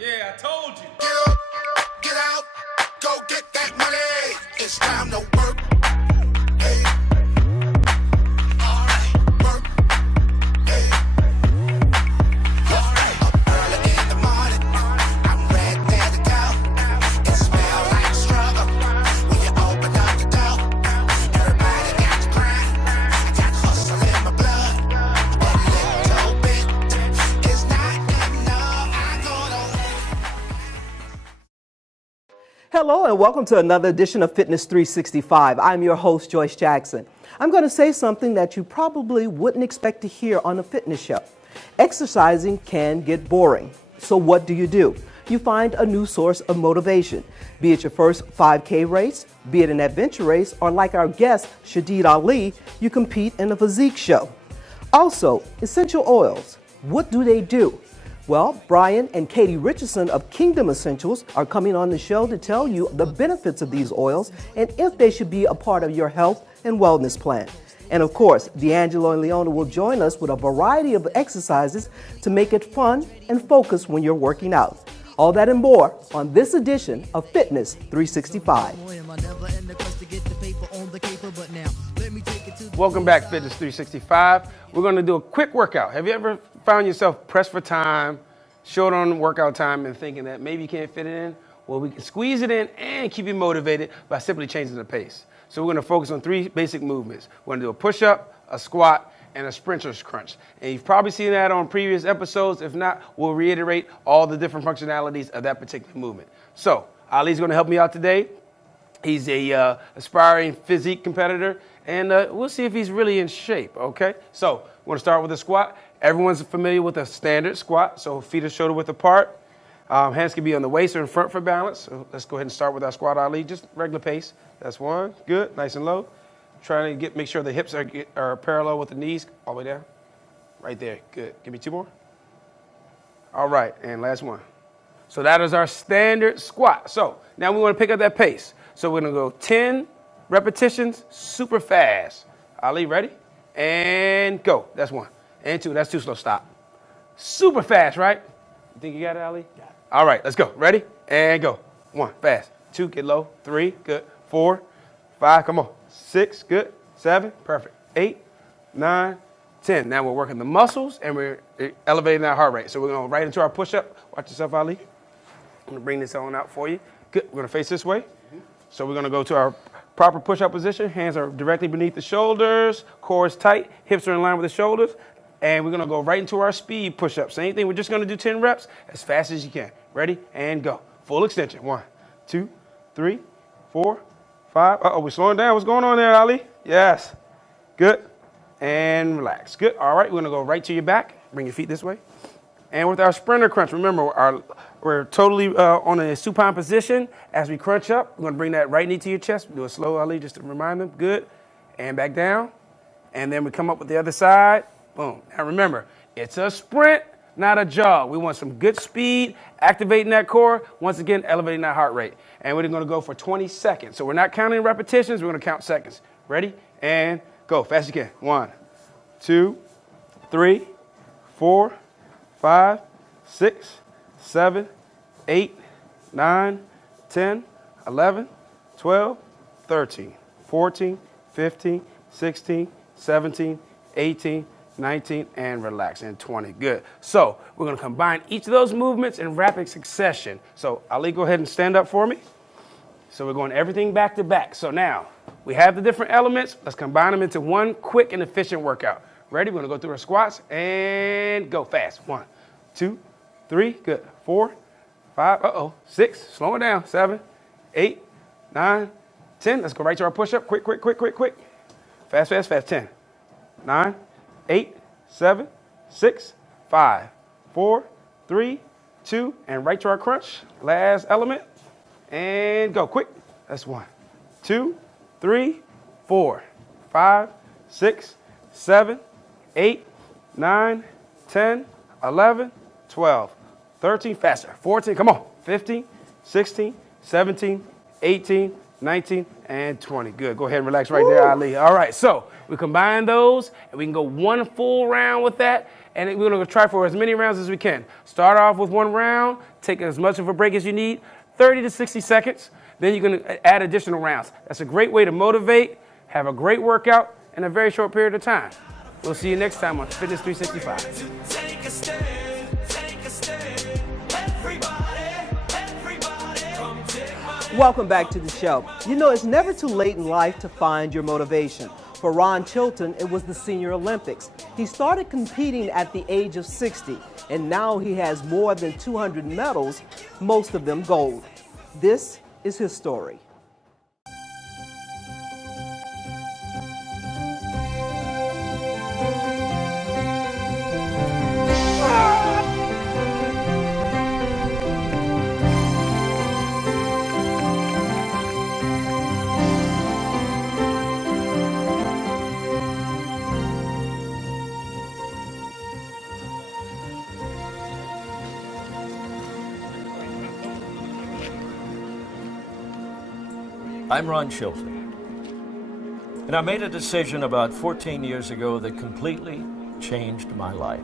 Yeah, I told you. Get up, get out, go get that money. It's time to work. Hey, all right, work. Hey, all right. Up early in the morning, I'm ready to go. It smells like struggle when you open up the door. Everybody got to grind. I got hustle in my blood. A little bit is not enough. I go to Hello and welcome to another edition of Fitness 365. I'm your host, Joyce Jackson. I'm going to say something that you probably wouldn't expect to hear on a fitness show. Exercising can get boring. So what do? You find a new source of motivation, be it your first 5K race, be it an adventure race, or like our guest, Shadid Ali, you compete in a physique show. Also, essential oils. What do they do? Well, Brian and Katie Richardson of Kingdom Essentials are coming on the show to tell you the benefits of these oils and if they should be a part of your health and wellness plan. And of course, D'Angelo and Leona will join us with a variety of exercises to make it fun and focus when you're working out. All that and more on this edition of Fitness 365. Welcome back, Fitness 365. We're going to do a quick workout. Have you ever found yourself pressed for time, short on workout time, and thinking that maybe you can't fit it in? Well, we can squeeze it in and keep you motivated by simply changing the pace. So we're going to focus on 3 basic movements. We're going to do a push-up, a squat, and a sprinter's crunch. And you've probably seen that on previous episodes. If not, we'll reiterate all the different functionalities of that particular movement. So Ali's going to help me out today. He's a aspiring physique competitor, and we'll see if he's really in shape, okay? So we're going to start with a squat. Everyone's familiar with a standard squat, so feet are shoulder width apart. Hands can be on the waist or in front for balance. So let's go ahead and start with our squat, Ali. Just regular pace. That's 1. Good. Nice and low. Trying to make sure the hips are parallel with the knees all the way down. Right there. Good. Give me 2 more. All right. And last one. So that is our standard squat. So now we want to pick up that pace. So we're going to go 10 repetitions super fast. Ali, ready? And go. That's 1. And 2. That's too slow. Stop. Super fast, right? You think you got it, Ali? Got it. All right. Let's go. Ready? And go. 1. Fast. 2. Get low. 3. Good. 4. 5. Come on. 6. Good. 7. Perfect. 8. 9. 10. Now we're working the muscles and we're elevating that heart rate. So we're going right into our push-up. Watch yourself, Ali. I'm going to bring this on out for you. Good. We're going to face this way. So we're going to go to our proper push-up position. Hands are directly beneath the shoulders. Core is tight. Hips are in line with the shoulders. And we're going to go right into our speed push-up. Same thing. We're just going to do 10 reps as fast as you can. Ready? And go. Full extension. 1, 2, 3, 4, 5. Uh-oh, we're slowing down. What's going on there, Ali? Yes. Good. And relax. Good. All right. We're going to go right to your back. Bring your feet this way. And with our sprinter crunch, remember, we're totally on a supine position. As we crunch up, we're going to bring that right knee to your chest. Do it slow, Ali, just to remind them. Good. And back down. And then we come up with the other side. Boom. Now remember, it's a sprint, not a jog. We want some good speed, activating that core. Once again, elevating that heart rate. And we're going to go for 20 seconds. So we're not counting repetitions. We're going to count seconds. Ready? And go. Fast as you can. 1, 2, 3, 4, 5, 6, 7, 8, 9, 10, 11, 12, 13, 14, 15, 16, 17, 18, 19, and relax, and 20. Good. So we're going to combine each of those movements in rapid succession. So Ali, go ahead and stand up for me. So we're going everything back to back. So now we have the different elements. Let's combine them into one quick and efficient workout. Ready? We're going to go through our squats and go fast. 1, 2, 3. Good. 4, 5. 6. Slow it down. 7, 8, 9, 10. Let's go right to our push-up. Quick, quick, quick, quick, quick. Fast, fast, fast. 10, 9, 8, 7, 6, 5, 4, 3, 2, and right to our crunch. Last element. And go. Quick. That's 1, 2, 3, 4, 5, 6, 7, 8, 9, 10, 11, 12, 13, faster. 14, come on. 15, 16, 17, 18, 19, and 20. Good. Go ahead and relax right there, Ali. All right, so we combine those, and we can go one full round with that, and we're going to try for as many rounds as we can. Start off with 1 round, take as much of a break as you need, 30 to 60 seconds, then you're going to add additional rounds. That's a great way to motivate, have a great workout in a very short period of time. We'll see you next time on Fitness 365. Take a stand, take a stand. Everybody, come take my Welcome back to the show. You know, it's never too late in life to find your motivation. For Ron Chilton, it was the Senior Olympics. He started competing at the age of 60, and now he has more than 200 medals, most of them gold. This is his story. I'm Ron Chilton, and I made a decision about 14 years ago that completely changed my life.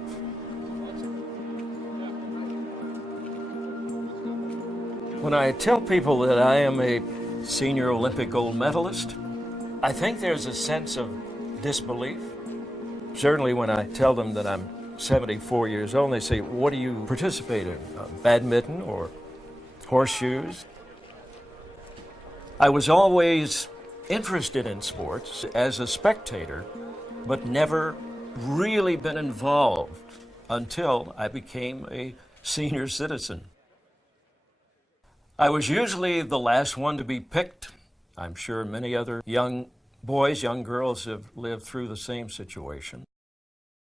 When I tell people that I am a senior Olympic gold medalist, I think there's a sense of disbelief. Certainly when I tell them that I'm 74 years old, they say, what do you participate in? Badminton or horseshoes? I was always interested in sports as a spectator, but never really been involved until I became a senior citizen. I was usually the last one to be picked. I'm sure many other young boys, young girls have lived through the same situation.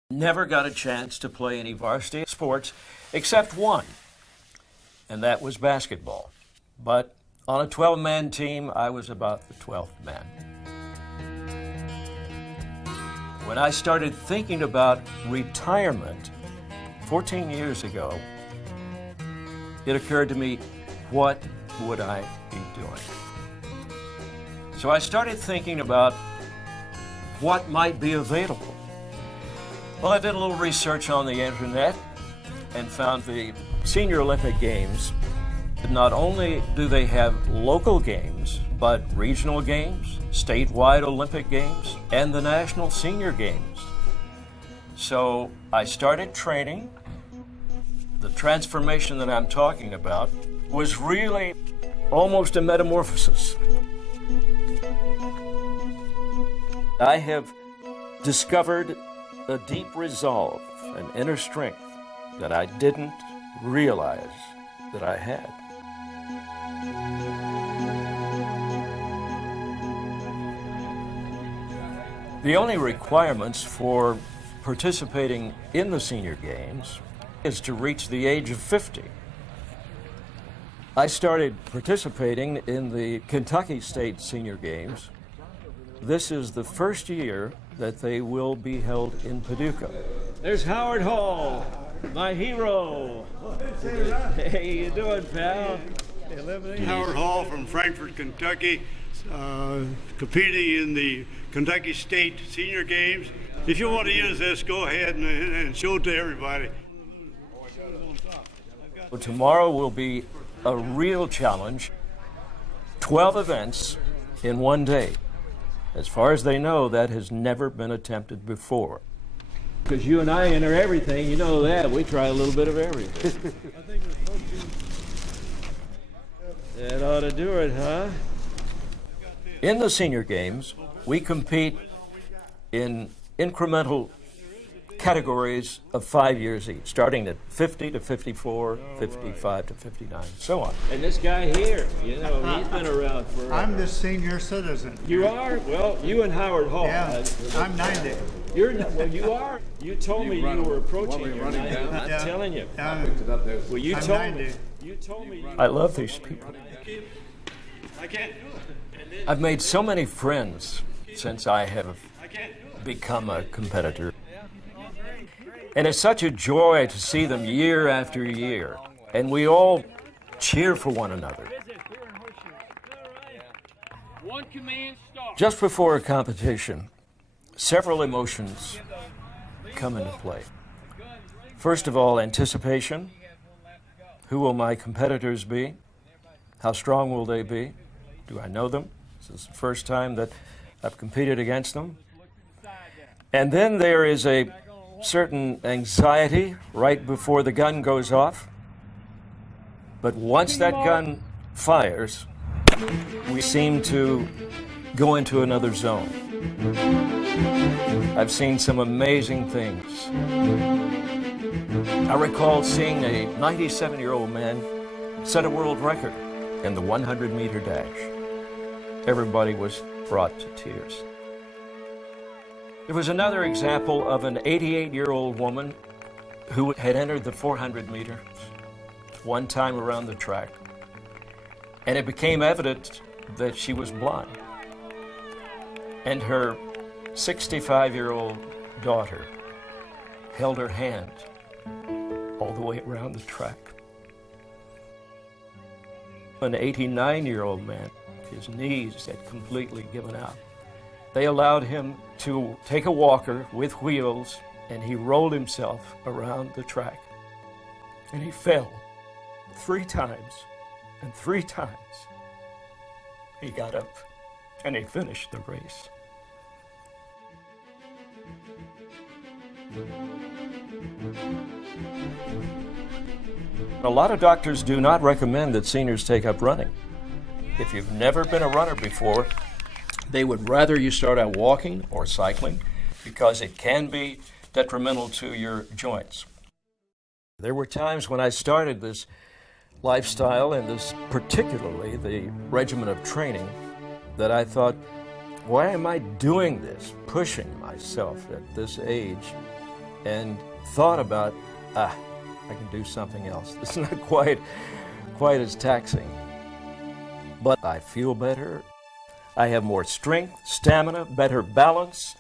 Never got a chance to play any varsity sports except one, and that was basketball. But on a 12-man team, I was about the 12th man. When I started thinking about retirement 14 years ago, it occurred to me, what would I be doing? So I started thinking about what might be available. Well, I did a little research on the internet and found the Senior Olympic Games. Not only do they have local games, but regional games, statewide Olympic Games, and the National Senior Games. So I started training. The transformation that I'm talking about was really almost a metamorphosis. I have discovered a deep resolve, an inner strength that I didn't realize that I had. The only requirements for participating in the Senior Games is to reach the age of 50. I started participating in the Kentucky State Senior Games. This is the first year that they will be held in Paducah. There's Howard Hall, my hero. Hey, you doing, pal? Howard Hall from Frankfort, Kentucky, competing in the Kentucky State Senior Games. If you want to use this, go ahead and show it to everybody. Well, tomorrow will be a real challenge. 12 events in one day. As far as they know, that has never been attempted before. Because you and I enter everything, you know that. We try a little bit of everything. That ought to do it, huh? In the Senior Games, we compete in incremental categories of 5 years each, starting at 50 to 54, 55 to 59, so on. And this guy here, you know, he's been around for... I'm the senior citizen. You are? Well, you and Howard Hall. Yeah, I'm 90. You're not, well, you are. You told me you were approaching your 90. I'm Yeah. telling you. Well, you I'm told 90. me. You told me. I love these people. I've made so many friends since I have become a competitor. And it's such a joy to see them year after year. And we all cheer for one another. Just before a competition, several emotions come into play. First of all, anticipation. Who will my competitors be? How strong will they be? Do I know them? This is the first time that I've competed against them. And then there is a certain anxiety right before the gun goes off. But once that gun fires, we seem to go into another zone. I've seen some amazing things. I recall seeing a 97-year-old man set a world record in the 100-meter dash. Everybody was brought to tears. There was another example of an 88-year-old woman who had entered the 400 meters one time around the track, and it became evident that she was blind. And her 65-year-old daughter held her hand all the way around the track. An 89-year-old man, his knees had completely given out. They allowed him to take a walker with wheels, and he rolled himself around the track. And he fell 3 times, and 3 times he got up and he finished the race. A lot of doctors do not recommend that seniors take up running. If you've never been a runner before, they would rather you start out walking or cycling because it can be detrimental to your joints. There were times when I started this lifestyle and this, particularly the regimen of training, that I thought, why am I doing this, pushing myself at this age, and thought about, I can do something else. It's not quite as taxing. But I feel better. I have more strength, stamina, better balance.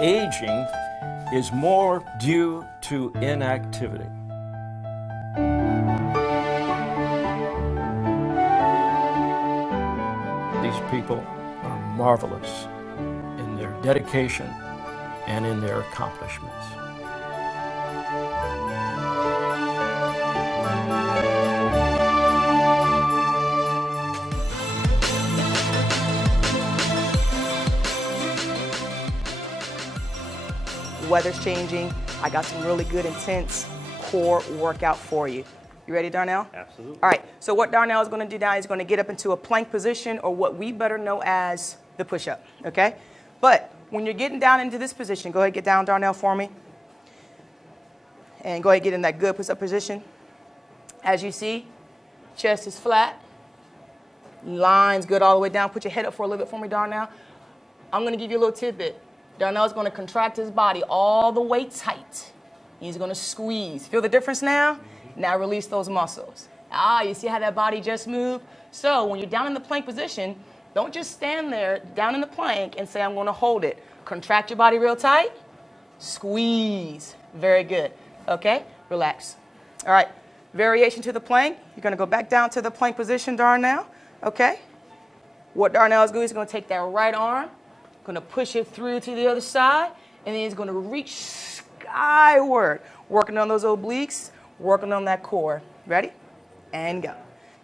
Aging is more due to inactivity. These people are marvelous in their dedication and in their accomplishments. The weather's changing. I got some really good, intense core workout for you. You ready, Darnell? Absolutely. All right, so what Darnell is going to do now is going to get up into a plank position, or what we better know as the push-up, okay? But when you're getting down into this position, go ahead, get down, Darnell, for me. And go ahead, get in that good push-up position. As you see, chest is flat. Lines good all the way down. Put your head up for a little bit for me, Darnell. I'm going to give you a little tidbit. Darnell's going to contract his body all the way tight. He's going to squeeze. Feel the difference now? Now release those muscles. You see how that body just moved? So when you're down in the plank position, don't just stand there down in the plank and say, I'm going to hold it. Contract your body real tight. Squeeze. Very good. Okay? Relax. All right. Variation to the plank. You're going to go back down to the plank position, Darnell. Okay? What Darnell is doing is going to take that right arm, going to push it through to the other side, and then he's going to reach skyward, working on those obliques, working on that core. Ready? And go.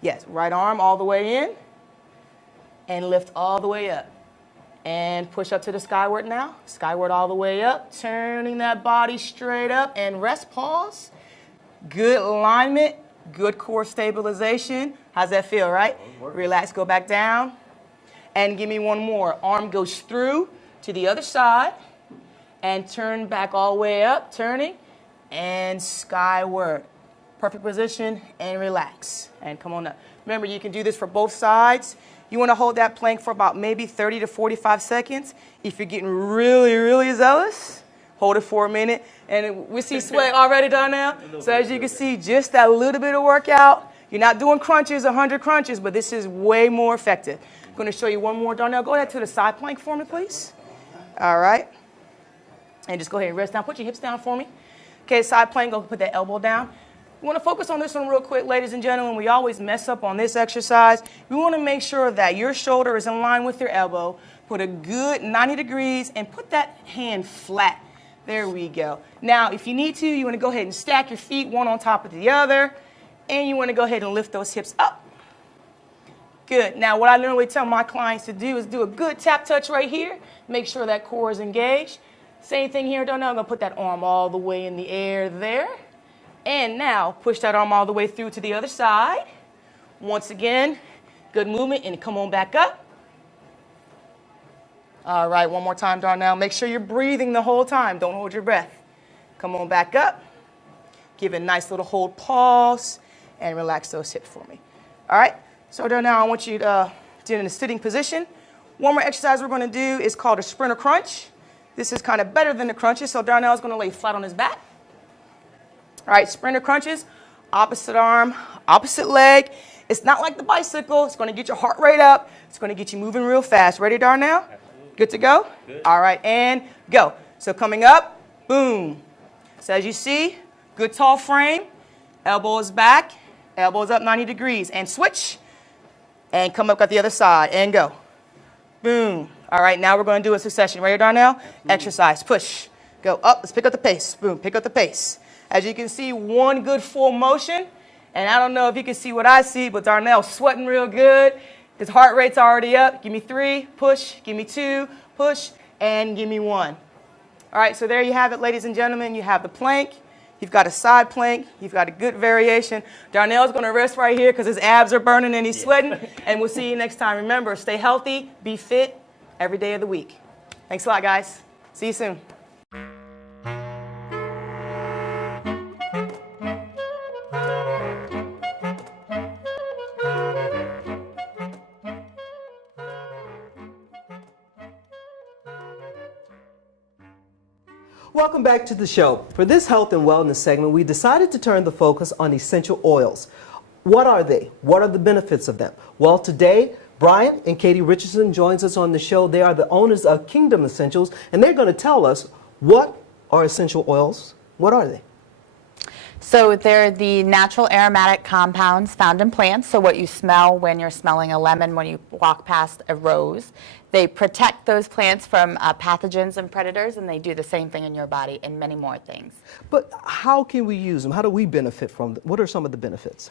Yes, right arm all the way in, and lift all the way up. And push up to the skyward now. Skyward all the way up, turning that body straight up, and rest, pause. Good alignment, good core stabilization. How's that feel, right? Relax, go back down. And give me one more. Arm goes through to the other side, and turn back all the way up, turning, and skyward. Perfect position, and relax. And come on up. Remember, you can do this for both sides. You want to hold that plank for about maybe 30 to 45 seconds. If you're getting really, really zealous, hold it for a minute. And we see sweat already done now. So as you can see, just that little bit of workout. You're not doing crunches, 100 crunches, but this is way more effective. I'm going to show you one more, Darnell. Go ahead to the side plank for me, please. All right. And just go ahead and rest down. Put your hips down for me. Okay, side plank, go put that elbow down. We want to focus on this one real quick, ladies and gentlemen. We always mess up on this exercise. We want to make sure that your shoulder is in line with your elbow. Put a good 90 degrees and put that hand flat There we go. Now, if you need to, you want to go ahead and stack your feet one on top of the other, and you want to go ahead and lift those hips up. Good. Now, what I normally tell my clients to do is do a good tap touch right here. Make sure that core is engaged. Same thing here, Darnell. I'm going to put that arm all the way in the air there. And now, push that arm all the way through to the other side. Once again, good movement, and come on back up. All right, one more time, Darnell. Make sure you're breathing the whole time. Don't hold your breath. Come on back up. Give it a nice little hold pause, and relax those hips for me. All right, so Darnell, I want you to do it in a sitting position. One more exercise we're going to do is called a sprinter crunch. This is kind of better than the crunches, so Darnell is going to lay flat on his back. All right, sprinter crunches, opposite arm, opposite leg. It's not like the bicycle. It's going to get your heart rate up. It's going to get you moving real fast. Ready, Darnell? Absolutely. Good to go? Good. All right, and go. So coming up, boom. So as you see, good tall frame, elbows back, elbows up 90 degrees, and switch, and come up at the other side, and go. Boom. All right, now we're going to do a succession. Ready, Darnell? Exercise, push. Go up, let's pick up the pace. Boom, pick up the pace. As you can see, one good full motion. And I don't know if you can see what I see, but Darnell's sweating real good. His heart rate's already up. Give me 3, push. Give me 2, push. And give me 1. All right, so there you have it, ladies and gentlemen. You have the plank. You've got a side plank. You've got a good variation. Darnell's going to rest right here because his abs are burning and he's sweating. And we'll see you next time. Remember, stay healthy, be fit every day of the week. Thanks a lot, guys. See you soon. Welcome back to the show. For this health and wellness segment, we decided to turn the focus on essential oils. What are they? What are the benefits of them? Well, today, Brian and Katie Richardson joins us on the show. They are the owners of Kingdom Essentials, and they're going to tell us what are essential oils. What are they? So they're the natural aromatic compounds found in plants. So what you smell when you're smelling a lemon, when you walk past a rose. They protect those plants from pathogens and predators, and they do the same thing in your body and many more things. But how can we use them? How do we benefit from them? What are some of the benefits?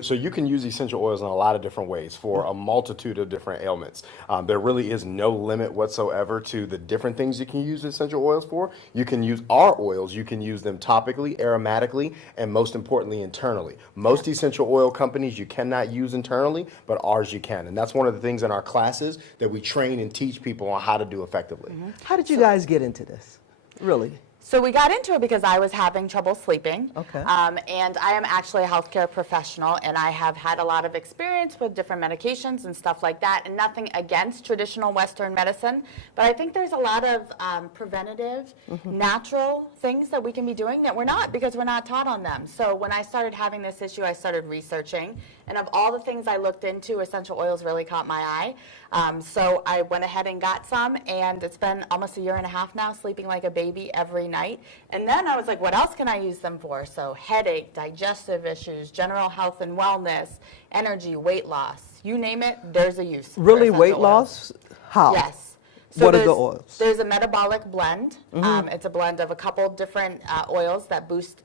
So you can use essential oils in a lot of different ways for a multitude of different ailments. There really is no limit whatsoever to the different things you can use essential oils for. You can use our oils. You can use them topically, aromatically, and most importantly, internally. Most essential oil companies you cannot use internally, but ours you can. And that's one of the things in our classes that we train and teach people on how to do effectively. How did you guys get into this? Really? So we got into it because I was having trouble sleeping. Okay. And I am actually a healthcare professional, and I have had a lot of experience with different medications and stuff like that, and nothing against traditional Western medicine. But I think there's a lot of preventative, natural things that we can be doing that we're not, because we're not taught on them. So when I started having this issue, I started researching. And of all the things I looked into, essential oils really caught my eye. So I went ahead and got some, and it's been almost 1.5 years now, sleeping like a baby every night. And then I was like, what else can I use them for? So headache, digestive issues, general health and wellness, energy, weight loss, you name it, there's a use. Really, weight loss? How? Yes. So what are the oils? There's a metabolic blend. It's a blend of a couple different oils that boost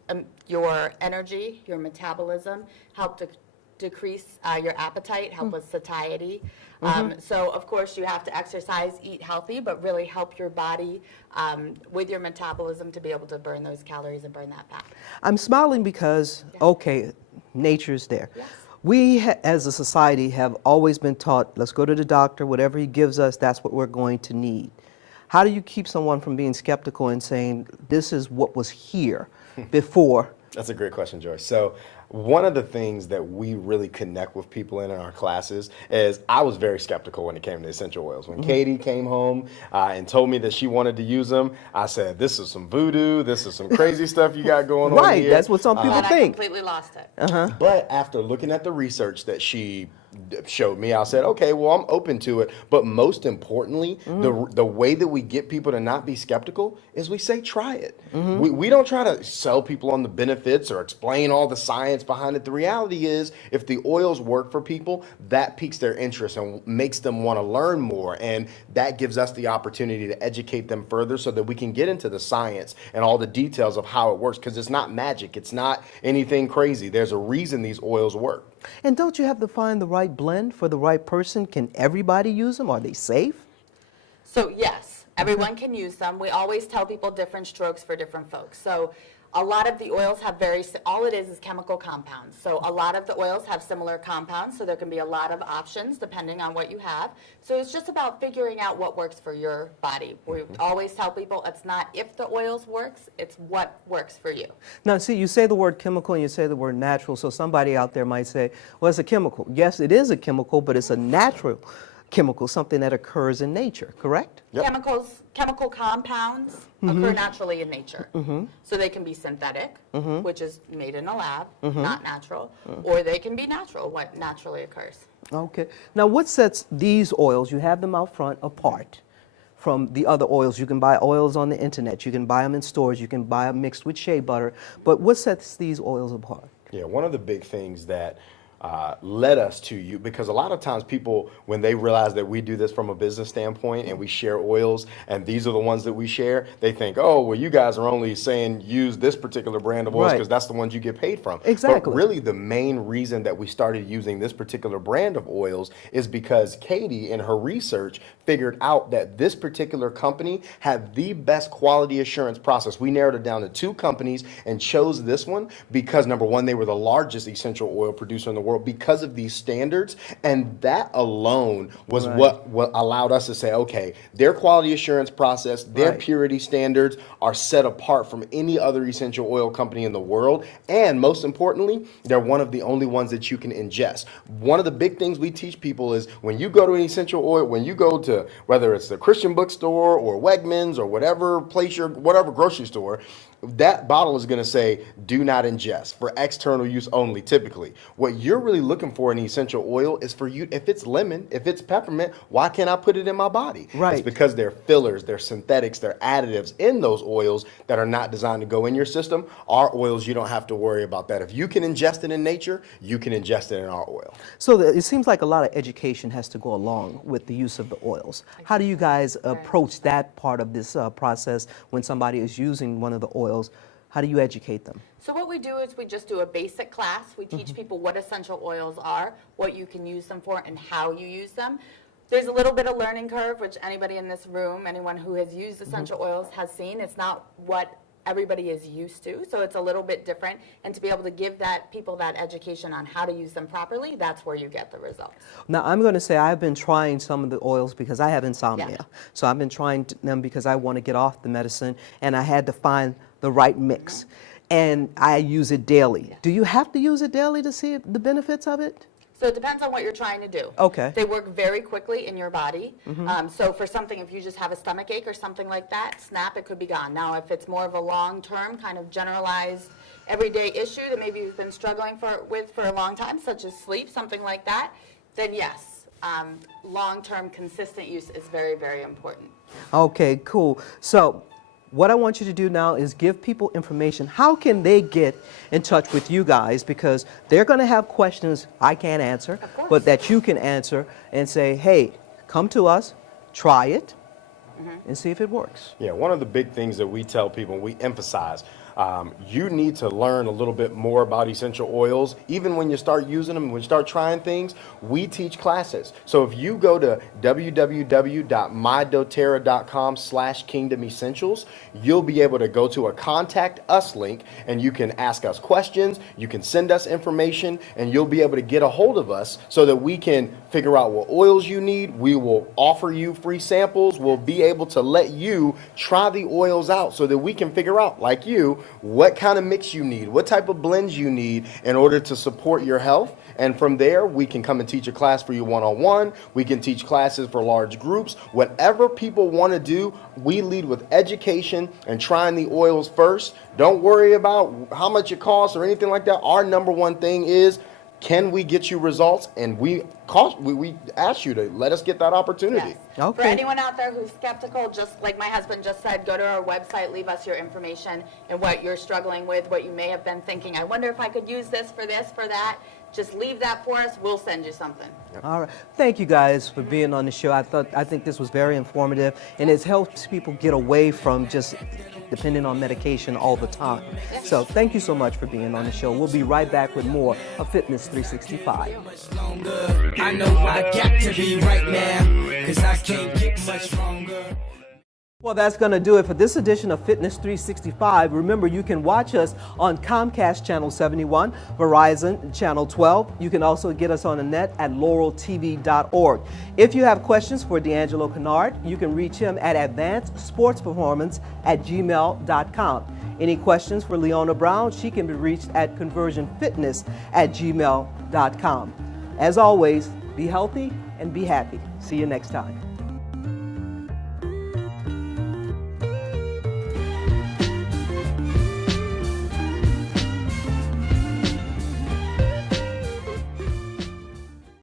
your energy, your metabolism, help to decrease your appetite, help with satiety. So, of course, you have to exercise, eat healthy, but really help your body with your metabolism to be able to burn those calories and burn that fat. I'm smiling because, okay, nature's there. Yes. We, as a society, have always been taught, let's go to the doctor, whatever he gives us, that's what we're going to need. How do you keep someone from being skeptical and saying, this is what was here before? That's a great question, Joyce. So one of the things that we really connect with people in our classes is I was very skeptical when it came to essential oils. When Katie came home and told me that she wanted to use them, I said, this is some voodoo, this is some crazy stuff you got going on Right, here. that's what some people think. I completely lost it. But after looking at the research that she showed me, I said, okay, well, I'm open to it. But most importantly, the way that we get people to not be skeptical is we say, try it. We don't try to sell people on the benefits or explain all the science science behind it. The reality is, if the oils work for people, that piques their interest and makes them want to learn more. And that gives us the opportunity to educate them further so that we can get into the science and all the details of how it works, because it's not magic. It's not anything crazy. There's a reason these oils work. And don't you have to find the right blend for the right person? Can everybody use them? Are they safe? So yes, everyone can use them. We always tell people different strokes for different folks. So a lot of the oils have all it is chemical compounds. So a lot of the oils have similar compounds, so there can be a lot of options depending on what you have. So it's just about figuring out what works for your body. We always tell people it's not if the oils works, it's what works for you. Now, see, you say the word chemical and you say the word natural, so somebody out there might say, well, it's a chemical. Yes, it is a chemical, but it's a natural chemical, something that occurs in nature, correct? Yep. Chemical compounds occur naturally in nature. So they can be synthetic, which is made in a lab, not natural, or they can be natural, what naturally occurs. Okay. Now, what sets these oils, you have them out front, apart from the other oils? You can buy oils on the internet, you can buy them in stores, you can buy them mixed with shea butter, but what sets these oils apart? Yeah, one of the big things that led us to you, because a lot of times people, when they realize that we do this from a business standpoint and we share oils and these are the ones that we share, they think, oh, well, you guys are only saying use this particular brand of oils because that's the ones you get paid from. Exactly. But really the main reason that we started using this particular brand of oils is because Katie, in her research, figured out that this particular company had the best quality assurance process. We narrowed it down to 2 companies and chose this one because, number one, they were the largest essential oil producer in the world because of these standards, and that alone was what allowed us to say, okay, their quality assurance process, their purity standards are set apart from any other essential oil company in the world, and most importantly, they're one of the only ones that you can ingest. One of the big things we teach people is when you go to an essential oil, when you go to whether it's the Christian bookstore or Wegmans or whatever place whatever grocery store, that bottle is going to say, do not ingest, for external use only, typically. What you're really looking for in essential oil is for you, if it's lemon, if it's peppermint, why can't I put it in my body? Right. It's because they're fillers, they're synthetics, they're additives in those oils that are not designed to go in your system. Our oils, you don't have to worry about that. If you can ingest it in nature, you can ingest it in our oil. So it seems like a lot of education has to go along with the use of the oils. How do you guys approach that part of this process when somebody is using one of the oils? How do you educate them? So what we do is we just do a basic class. We teach people what essential oils are, what you can use them for, and how you use them. There's a little bit of learning curve, which anybody in this room, anyone who has used essential oils has seen. It's not what everybody is used to, so it's a little bit different. And to be able to give people that education on how to use them properly, that's where you get the results. Now, I'm going to say I've been trying some of the oils because I have insomnia. Yeah. So I've been trying them because I want to get off the medicine, and I had to find the right mix. And I use it daily. Do you have to use it daily to see the benefits of it? So it depends on what you're trying to do. Okay. They work very quickly in your body. So for something, if you just have a stomach ache or something like that, snap, it could be gone. Now, if it's more of a long-term, kind of generalized, everyday issue that maybe you've been struggling with for a long time, such as sleep, something like that, then yes, long-term, consistent use is very, very important. Okay, cool. So what I want you to do now is give people information. How can they get in touch with you guys? Because they're going to have questions I can't answer, but that you can answer and say, hey, come to us, try it, and see if it works. Yeah, one of the big things that we tell people, we emphasize, you need to learn a little bit more about essential oils. Even when you start using them, when you start trying things, we teach classes. So if you go to www.mydoterra.com/Kingdom Essentials, you'll be able to go to a contact us link and you can ask us questions, you can send us information, and you'll be able to get a hold of us so that we can figure out what oils you need. We will offer you free samples. We'll be able to let you try the oils out so that we can figure out, like you, what kind of mix you need, what type of blends you need in order to support your health. And from there, we can come and teach a class for you one-on-one. We can teach classes for large groups. Whatever people want to do, we lead with education and trying the oils first. Don't worry about how much it costs or anything like that. Our number one thing is can we get you results? And we ask you to let us get that opportunity. Yes. Okay. For anyone out there who's skeptical, just like my husband just said, go to our website, leave us your information and what you're struggling with, what you may have been thinking. I wonder if I could use this, for that. Just leave that for us. We'll send you something. All right. Thank you guys for being on the show. I think this was very informative, and it helps people get away from just depending on medication all the time. So thank you so much for being on the show. We'll be right back with more of Fitness 365. I know I got to be right now, 'cause I can't get much stronger. Well, that's going to do it for this edition of Fitness 365. Remember, you can watch us on Comcast Channel 71, Verizon Channel 12. You can also get us on the net at laureltv.org. If you have questions for D'Angelo Kennard, you can reach him at advancedsportsperformance@gmail.com. Any questions for Leona Brown, she can be reached at conversionfitness@gmail.com. As always, be healthy and be happy. See you next time.